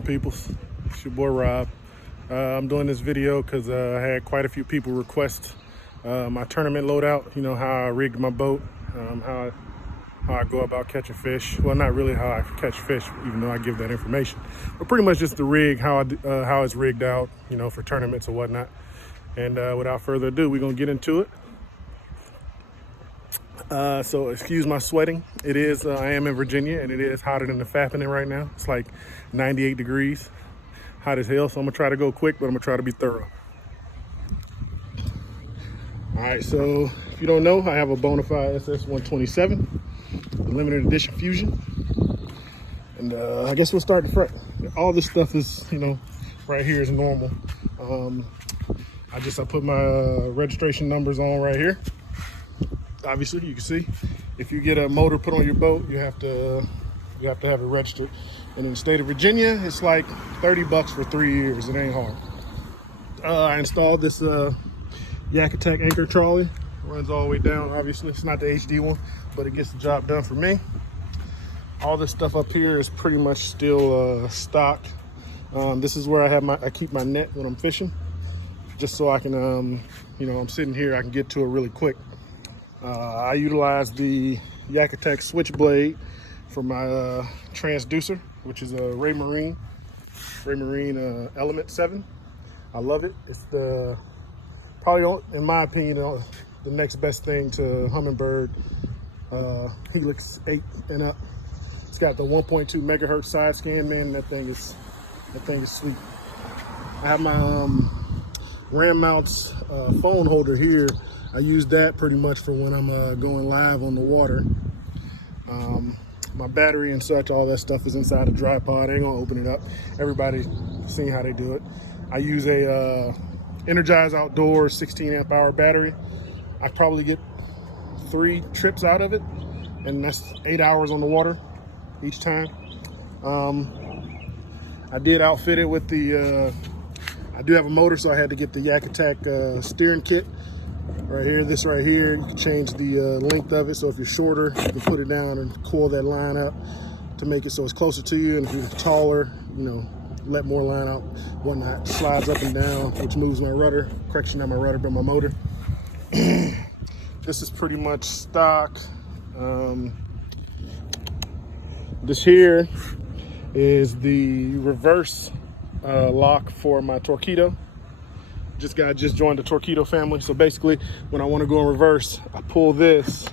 Peoples, it's your boy Rob. I'm doing this video because I had quite a few people request my tournament loadout. You know, how I rigged my boat, how I go about catching fish. Well, not really how I catch fish, even though I give that information, but pretty much just the rig, how it's rigged out, you know, for tournaments or whatnot. And without further ado, we're gonna get into it. So excuse my sweating. I am in Virginia, and it is hotter than the fappening right now. It's like 98 degrees, hot as hell. So I'm gonna try to go quick, but I'm gonna try to be thorough. All right, so if you don't know, I have a Bonafide SS-127, the limited edition Fusion. And I guess we'll start the front. All this stuff is, you know, right here is normal. I put my registration numbers on right here. Obviously, you can see if you get a motor put on your boat, you have to have it registered. And in the state of Virginia, it's like 30 bucks for 3 years. It ain't hard. I installed this Kayak anchor trolley. It runs all the way down. Obviously, it's not the HD one, but it gets the job done for me. All this stuff up here is pretty much still stock. This is where I keep my net when I'm fishing, just so I can, you know, I'm sitting here, I can get to it really quick. I utilize the Kayak switchblade for my transducer, which is a Raymarine Element 7. I love it. It's probably, in my opinion, the next best thing to Humminbird Helix 8 and up. It's got the 1.2 megahertz side scan, man. That thing is sweet. I have my Ram Mounts phone holder here. I use that pretty much for when I'm going live on the water. My battery and such, all that stuff is inside a dry pod. I ain't gonna open it up. Everybody's seen how they do it. I use a Energize Outdoors 16 amp hour battery. I probably get 3 trips out of it, and that's 8 hours on the water each time. I did outfit it with the, I do have a motor, so I had to get the Kayak steering kit. Right here, this right here, you can change the length of it. So if you're shorter, you can put it down and coil that line up to make it so it's closer to you. And if you're taller, you know, let more line out, whatnot. Slides up and down, which moves my rudder, corrects not my rudder, but my motor. This is pretty much stock. This here is the reverse lock for my Torpedo. Just joined the Torpedo family. So basically, when I want to go in reverse, I pull this,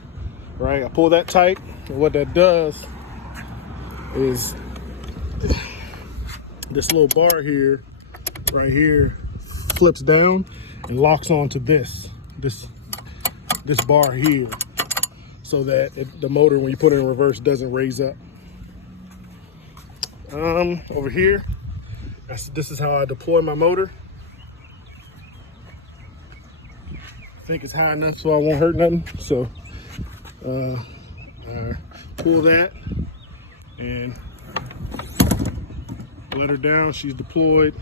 right? I pull that tight, and what that does is this little bar here, right here, flips down and locks onto this bar here, so that the motor, when you put it in reverse, doesn't raise up. Over here, this is how I deploy my motor. I think it's high enough so I won't hurt nothing. So I pull that and let her down. She's deployed.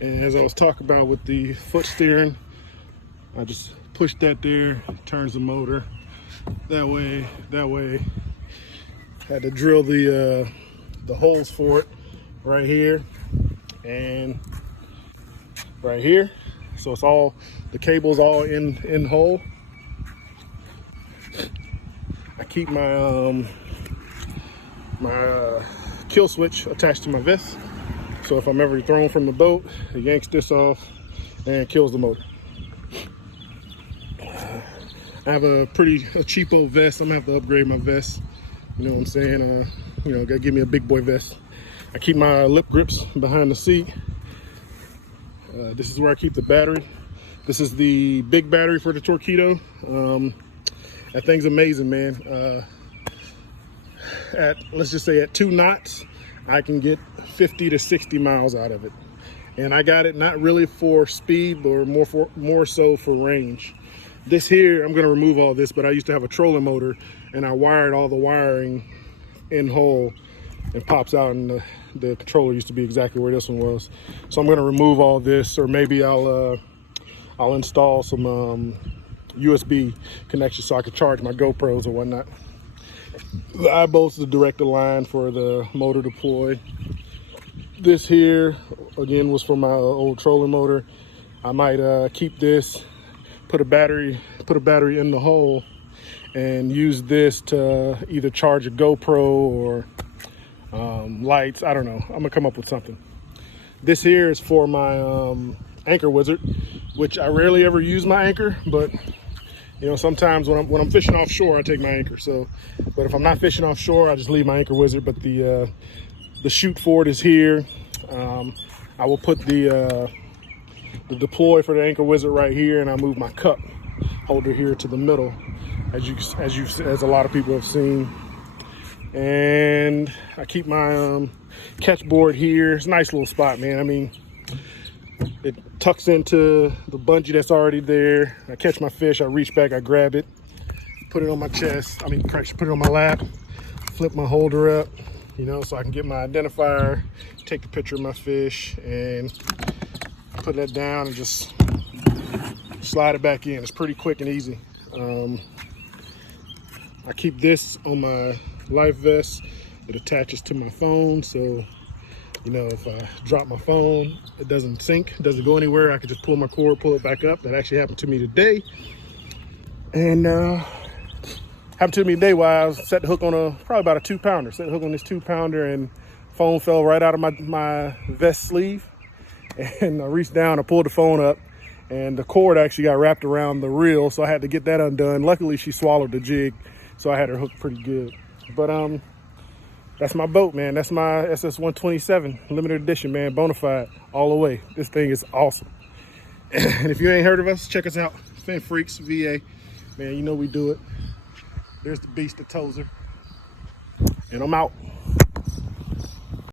And as I was talking about with the foot steering, I just push that there, turns the motor. That way, had to drill the holes for it right here and right here. So it's all, the cable's all in hole. I keep my kill switch attached to my vest. So if I'm ever thrown from the boat, it yanks this off and kills the motor. I have a cheapo vest. I'm gonna have to upgrade my vest. You know what I'm saying? You know, gotta give me a big boy vest. I keep my lip grips behind the seat. This is where I keep the battery. This is the big battery for the Torpedo. That thing's amazing, man. Let's just say at 2 knots, I can get 50 to 60 miles out of it. And I got it not really for speed, but more so for range. This here, I'm gonna remove all this, but I used to have a trolling motor, and I wired all the wiring in whole and pops out, and the controller used to be exactly where this one was. So I'm gonna remove all this, or maybe I'll install some USB connections so I can charge my GoPros or whatnot. The eye bolts, the director line for the motor deploy. This here, again, was for my old trolling motor. I might keep this, put a battery in the hole, and use this to either charge a GoPro or lights. I don't know. I'm gonna come up with something. This here is for my anchor wizard, which I rarely ever use my anchor, but you know, sometimes when I'm fishing offshore, I take my anchor. So, but if I'm not fishing offshore, I just leave my anchor wizard. But the chute for it is here. I will put the deploy for the anchor wizard right here, and I move my cup holder here to the middle, as a lot of people have seen. And I keep my catch board here. It's a nice little spot, man. I mean, it tucks into the bungee that's already there. I catch my fish, I reach back, I grab it, put it on my chest. I mean, correction, put it on my lap, flip my holder up, you know, so I can get my identifier, take a picture of my fish, and put that down and just slide it back in. It's pretty quick and easy. I keep this on my life vest. It attaches to my phone, so you know, if I drop my phone, it doesn't sink, it doesn't go anywhere. I can just pull my cord, pull it back up. That actually happened to me today. And happened to me today while I was set the hook on probably about a 2-pounder. Set the hook on this 2-pounder, and phone fell right out of my vest sleeve. And I reached down, I pulled the phone up, and the cord actually got wrapped around the reel, so I had to get that undone. Luckily, she swallowed the jig, so I had her hooked pretty good. But that's my boat, man. That's my SS-127 limited edition, man. Bonafide all the way. This thing is awesome. And if you ain't heard of us, check us out. Fin Freaks VA, man. You know we do it. There's the beast, the Tozer, and I'm out.